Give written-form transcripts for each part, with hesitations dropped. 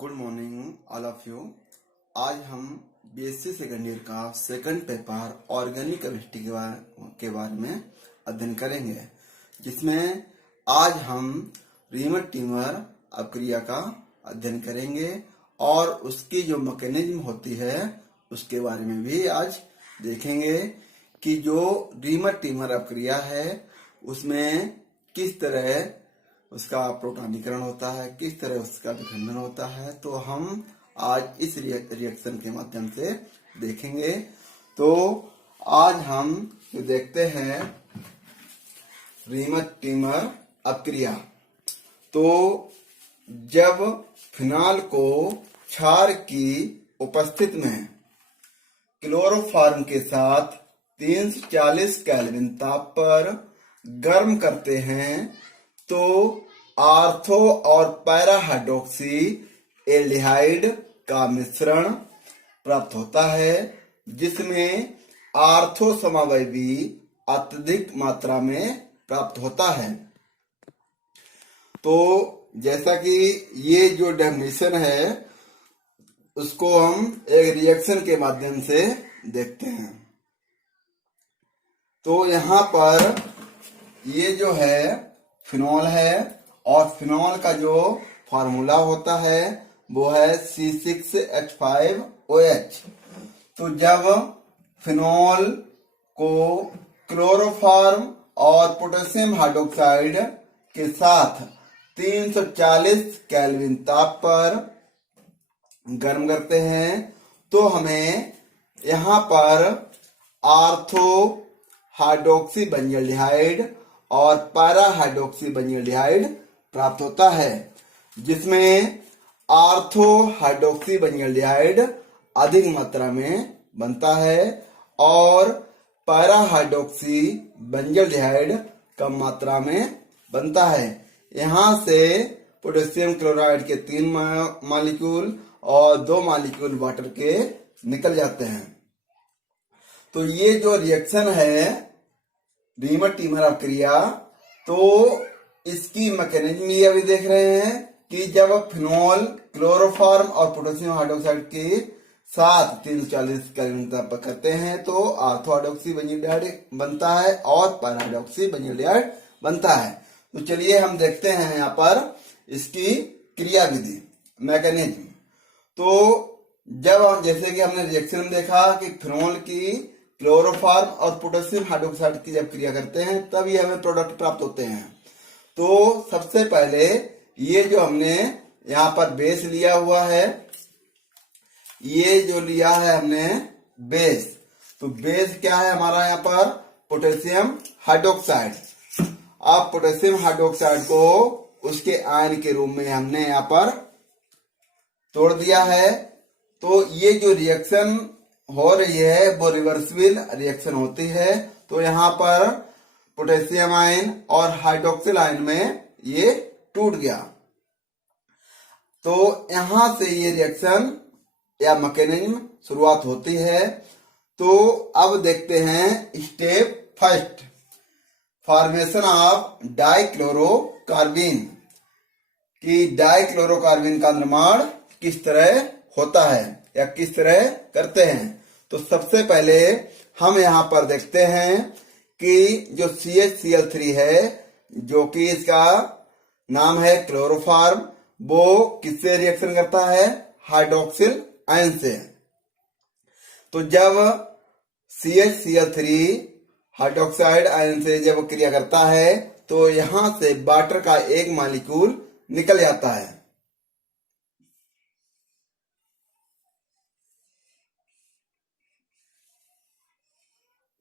Good morning all of you. आज हम BSc second year का सेकंड पेपर ऑर्गेनिक केमिस्ट्री के बारे में अध्ययन करेंगे, जिसमें आज हम रीमर टीमर अपक्रिया का अध्ययन करेंगे और उसकी जो मैकेनिज्म होती है उसके बारे में भी आज देखेंगे कि जो रीमर टीमर अपक्रिया है उसमें किस तरह उसका प्रोटॉनीकरण होता है, किस तरह उसका विखंडन होता है। तो हम आज इस रिएक्शन के माध्यम से देखेंगे। तो आज हम जो देखते हैं रीमर टीमर अपक्रिया, तो जब फिनॉल को क्षार की उपस्थिति में क्लोरोफॉर्म के साथ 340 केल्विन ताप पर गर्म करते हैं तो आर्थो और पैरा हाइड्रोक्सी एल्डिहाइड का मिश्रण प्राप्त होता है, जिसमें आर्थो समावयवी अत्यधिक मात्रा में प्राप्त होता है। तो जैसा कि ये जो डेफिनेशन है उसको हम एक रिएक्शन के माध्यम से देखते हैं। तो यहाँ पर ये जो है फिनॉल है और फिनॉल का जो फार्मूला होता है वो है C6H5OH। तो जब फिनॉल को क्लोरोफॉर्म और पोटेशियम हाइड्रोक्साइड के साथ 340 केल्विन ताप पर गर्म करते हैं तो हमें यहाँ पर आर्थो हाइड्रोक्सी बेंजल्डिहाइड और पैरा हाइड्रोक्सी बेंजल्डिहाइड प्राप्त होता है, जिसमें आर्थो हाइड्रोक्सी बेंजल्डिहाइड अधिक मात्रा में बनता है और पैरा हाइड्रोक्सी बेंजल्डिहाइड कम मात्रा में बनता है। यहाँ से पोटेशियम क्लोराइड के 3 मॉलिक्यूल और 2 मॉलिक्यूल वाटर के निकल जाते हैं। तो ये जो रिएक्शन है रीमर टीमर अपक्रिया, तो इसकी मैकेनिज्म ये अभी देख रहे हैं कि जब फिनॉल क्लोरोफॉर्म और पोटेशियम हाइड्रोक्साइड के साथ 340 केल्विन ताप पर करते हैं तो आर्थो हाइड्रोक्सी बेंजल्डिहाइड बनता है और पैरा हाइड्रोक्सी बेंजल्डिहाइड बनता है। तो चलिए हम देखते हैं यहाँ पर इसकी क्रिया विधि मैकेनिज्म। तो जब हम जैसे कि हमने रिएक्शन में देखा कि फिनॉल की क्लोरोफॉर्म और पोटेशियम हाइड्रोक्साइड की जब क्रिया करते हैं तब ये हमें प्रोडक्ट प्राप्त होते हैं। तो सबसे पहले ये जो हमने यहाँ पर बेस लिया हुआ है, ये जो लिया है हमने बेस, तो बेस क्या है हमारा यहाँ पर पोटेशियम हाइड्रोक्साइड। अब पोटेशियम हाइड्रोक्साइड को उसके आयन के रूप में हमने यहाँ पर तोड़ दिया है। तो ये जो रिएक्शन हो रही है वो रिवर्सिबल रिएक्शन होती है। तो यहाँ पर पोटेशियम आयन और हाइड्रोक्सिल आयन में ये टूट गया। तो यहाँ से ये रिएक्शन या मैकेनिज्म शुरुआत होती है। तो अब देखते हैं step first, formation of dichlorocarbene, कि डाइक्लोरोकार्बिन का निर्माण किस तरह होता है या किस तरह करते हैं। तो सबसे पहले हम यहाँ पर देखते हैं कि जो CHCl3 है, जो कि इसका नाम है क्लोरोफॉर्म, वो किससे रिएक्शन करता है? हाइड्रोक्सिल आयन से। तो जब CHCl3 हाइड्रोक्साइड आयन से जब क्रिया करता है तो यहां से वाटर का एक मॉलिक्यूल निकल जाता है।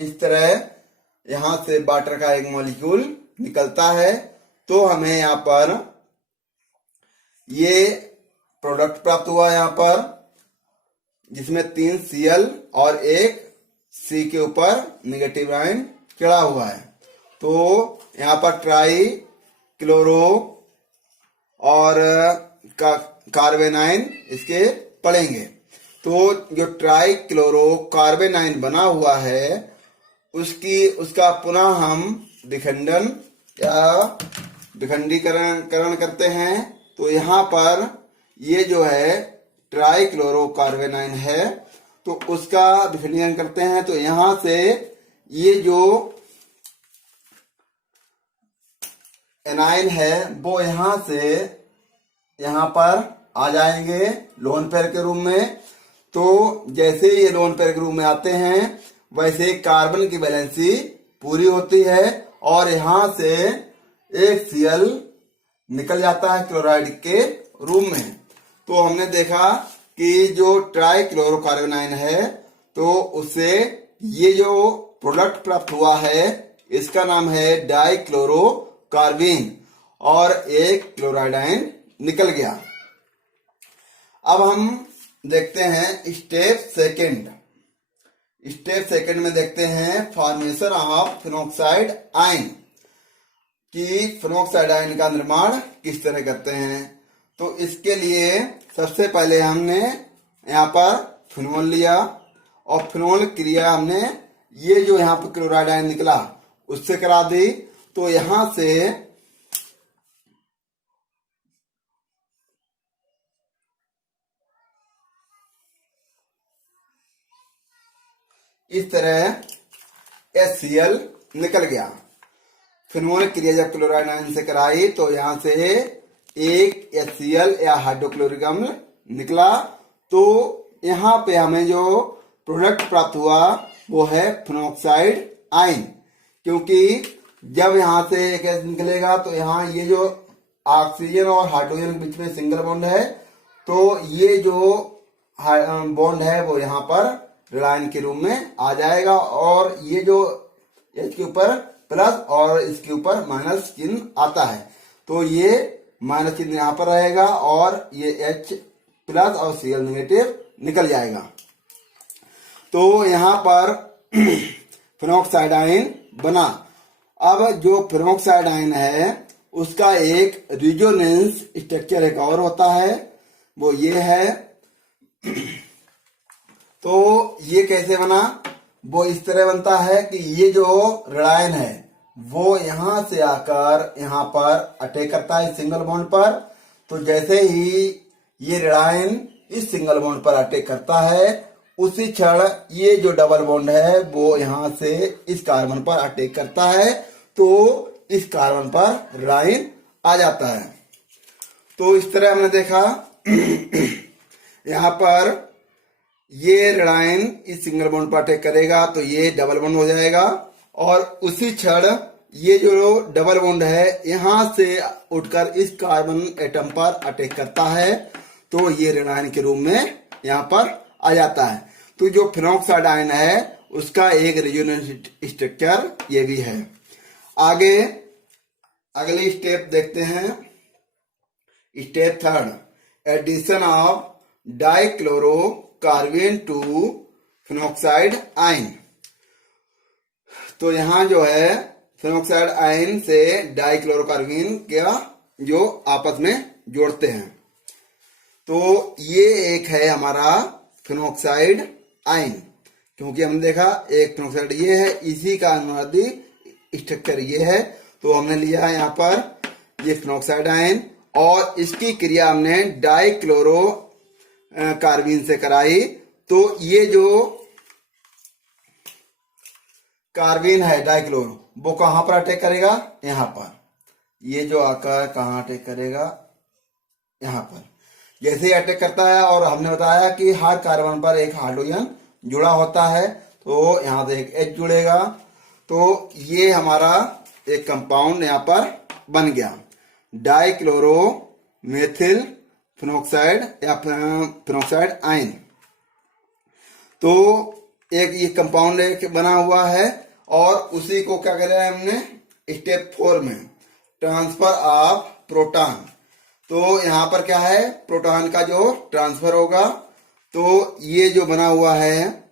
इस तरह यहां से वाटर का एक मॉलिक्यूल निकलता है। तो हमें यहाँ पर ये प्रोडक्ट प्राप्त हुआ यहाँ पर, जिसमें 3 Cl और एक C के ऊपर नेगेटिव आयन चढ़ा हुआ है। तो यहाँ पर ट्राई क्लोरो और कार्बन आयन इसके पड़ेंगे। तो जो ट्राई क्लोरो कार्बन आयन बना हुआ है उसका पुनः हम विखंडन या विखंडीकरण करते हैं। तो यहाँ पर ये जो है ट्राइक्लोरोकार्बेनाइन है, तो उसका डिफिनेशन करते हैं। तो यहां से ये जो एनाइन है वो यहां से यहां पर आ जाएंगे लोन पेयर के रूप में। तो जैसे ये लोन पेयर के रूप में आते हैं वैसे कार्बन की वैलेंसी पूरी होती है और यहां से एक Cl निकल जाता है क्लोराइड के रूप में। तो हमने देखा कि जो ट्राइक्लोरोकार्बेनाइन है तो उससे ये जो प्रोडक्ट प्राप्त हुआ है इसका नाम है डाइक्लोरोकार्बीन और एक क्लोराइडाइन निकल गया। अब हम देखते हैं स्टेप सेकंड। स्टेप सेकंड में देखते हैं फॉर्मेशन ऑफ फिनोक्साइड आयन कि फिनोक्साइड आयन का निर्माण किस तरह करते हैं। तो इसके लिए सबसे पहले हमने यहाँ पर फिनोल लिया और फिनोल क्रिया हमने ये जो यहाँ पर क्लोराइड आयन निकला उससे करा दी। तो यहां से इस तरह HCl निकल गया। फिनोल क्रिया जब क्लोराइड आयन से कराई तो यहां से एक HCl या हाइड्रोक्लोरिक अम्ल निकला। तो यहाँ पे हमें जो प्रोडक्ट प्राप्त हुआ वो है फिनोक्साइड आयन, क्योंकि जब यहाँ से एक एच निकलेगा तो यहाँ ये जो ऑक्सीजन और हाइड्रोजन के बीच में सिंगल बॉन्ड है, तो ये जो बॉन्ड है वो यहाँ पर ऋणायन के रूप में आ जाएगा और ये जो H के ऊपर प्लस और इसके ऊपर माइनस चिन्ह आता है तो ये माइनस चिन्ह यहाँ पर रहेगा और ये H प्लस और Cl नेगेटिव निकल जाएगा। तो यहाँ पर फिनोक्साइड आयन बना। अब जो फिनोक्साइड आयन है उसका एक रिजोनेंस स्ट्रक्चर एक और होता है, वो ये है। तो ये कैसे बना? वो इस तरह बनता है कि ये जो ऋणायन है वो यहां से आकर यहाँ पर अटैक करता है सिंगल बॉन्ड पर। तो जैसे ही ये ऋणायन इस सिंगल बॉन्ड पर अटैक करता है उसी क्षण ये जो डबल बॉन्ड है वो यहां से इस कार्बन पर अटैक करता है, तो इस कार्बन पर ऋणायन आ जाता है। तो इस तरह हमने देखा यहाँ पर ये ऋणायन इस सिंगल बॉन्ड पर अटैक करेगा तो ये डबल बॉन्ड हो जाएगा और उसी क्षण ये जो डबल बॉन्ड है यहां से उठकर इस कार्बन एटम पर अटैक करता है तो ये ऋणायन के रूप में यहाँ पर आ जाता है। तो जो फिनोक्साइड आयन है उसका एक रेजोनेंस स्ट्रक्चर ये भी है। आगे अगली स्टेप देखते हैं, step third, addition of dichlorocarbene to phenoxide ion. तो यहाँ जो है फिनोक्साइड आयन से डाइक्लोरोकार्बेन का जो आपस में जोड़ते हैं। तो ये एक है हमारा फिनोक्साइड आयन, क्योंकि हमने देखा एक फिनोक्साइड ये है, इसी का अनुवादी स्ट्रक्चर ये है। तो हमने लिया यहाँ पर ये फिनोक्साइड आयन और इसकी क्रिया हमने डाइक्लोरो कार्बीन से कराई। तो ये जो कार्बीन है डाइक्लोरो वो कहां पर अटैक करेगा? यहाँ पर। ये जो आकर कहां अटैक करेगा? यहाँ पर। जैसे ही अटैक करता है और हमने बताया कि हर कार्बन पर एक हाइड्रोजन जुड़ा होता है तो यहाँ से एक H जुड़ेगा। तो ये हमारा एक कंपाउंड यहाँ पर बन गया, डाइक्लोरो मेथिल फिनोक्साइड या फिनोक्साइड आयन। तो एक ये कंपाउंड एक बना हुआ है और उसी को क्या करें हमने स्टेप 4 में, ट्रांसफर ऑफ प्रोटॉन। तो यहाँ पर क्या है, प्रोटॉन का जो ट्रांसफर होगा। तो ये जो बना हुआ है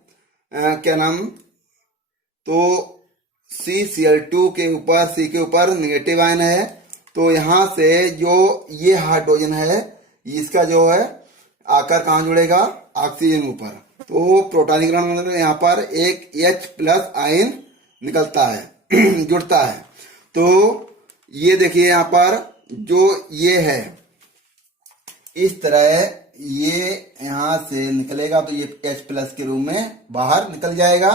क्या नाम, तो CCl2 के ऊपर C के ऊपर नेगेटिव आयन है। तो यहाँ से जो ये हाइड्रोजन है इसका जो है आकर कहाँ जुड़ेगा? ऑक्सीजन ऊपर। तो प्रोटॉनीकरण यहाँ पर एक H प्लस आयन निकलता है जुड़ता है। तो ये देखिए यहाँ पर जो ये है इस तरह ये यहाँ से निकलेगा तो ये H प्लस के रूप में बाहर निकल जाएगा।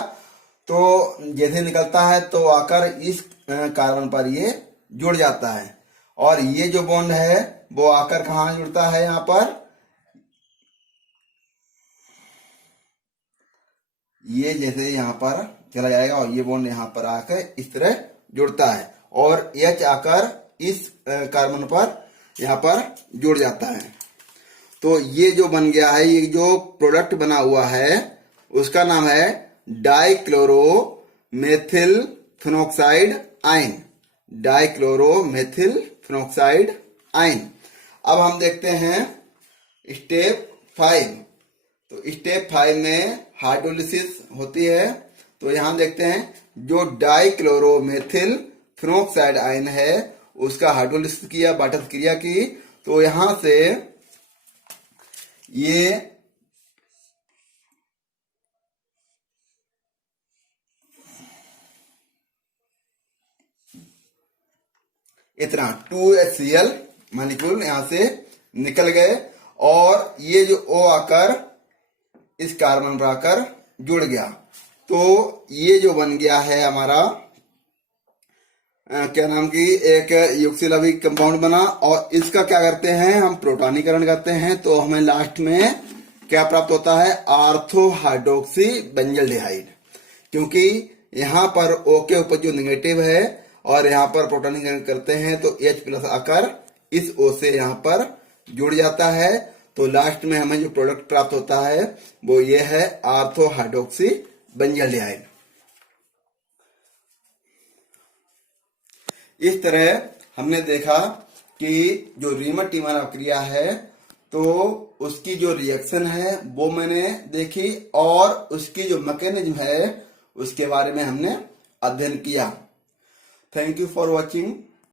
तो जैसे निकलता है तो आकर इस कार्बन पर ये जुड़ जाता है और ये जो बॉन्ड है वो आकर कहाँ जुड़ता है, यहाँ पर ये जैसे यहाँ पर चला जाएगा और ये बॉन्ड यहाँ पर आकर इस तरह जुड़ता है और H आकर इस कार्बन पर यहाँ पर जुड़ जाता है। तो ये जो बन गया है, ये जो प्रोडक्ट बना हुआ है उसका नाम है dichloro methyl phenoxide ion, dichloromethyl phenoxide ion. अब हम देखते हैं स्टेप 5। तो स्टेप 5 में हाइड्रोलिसिस होती है। तो यहाँ देखते हैं जो डाइक्लोरोमेथिल फिनॉक्साइड आयन है उसका हाइड्रोलिसिस किया, बाटत क्रिया की। तो यहाँ से ये इतना 2HCl मॉलिक्यूल यहाँ से निकल गए और ये जो O आकर इस कार्बन पर आकर जुड़ गया। तो ये जो बन गया है हमारा क्या नाम की एक युक्सिलाविक कंपाउंड बना और इसका क्या करते हैं हम प्रोटॉनीकरण करते हैं। तो हमें लास्ट में क्या प्राप्त होता है, आर्थो हाइड्रोक्सी बेंजल्डिहाइड, क्योंकि यहाँ पर O के ऊपर जो नेगेटिव है और यहाँ पर प्रोटॉनीकरण करते हैं तो H प्लस आकर इस O से यहाँ पर जुड़ जाता है। तो लास्ट में हमें जो प्रोडक्ट प्राप्त होता है वो ये है आर्थो हाइड्रोक्सी बेंजल्डिहाइड। इस तरह हमने देखा कि जो रीमर टीमर अभिक्रिया है तो उसकी जो रिएक्शन है वो मैंने देखी और उसकी जो मैकेनिज्म है उसके बारे में हमने अध्ययन किया। Thank you for watching.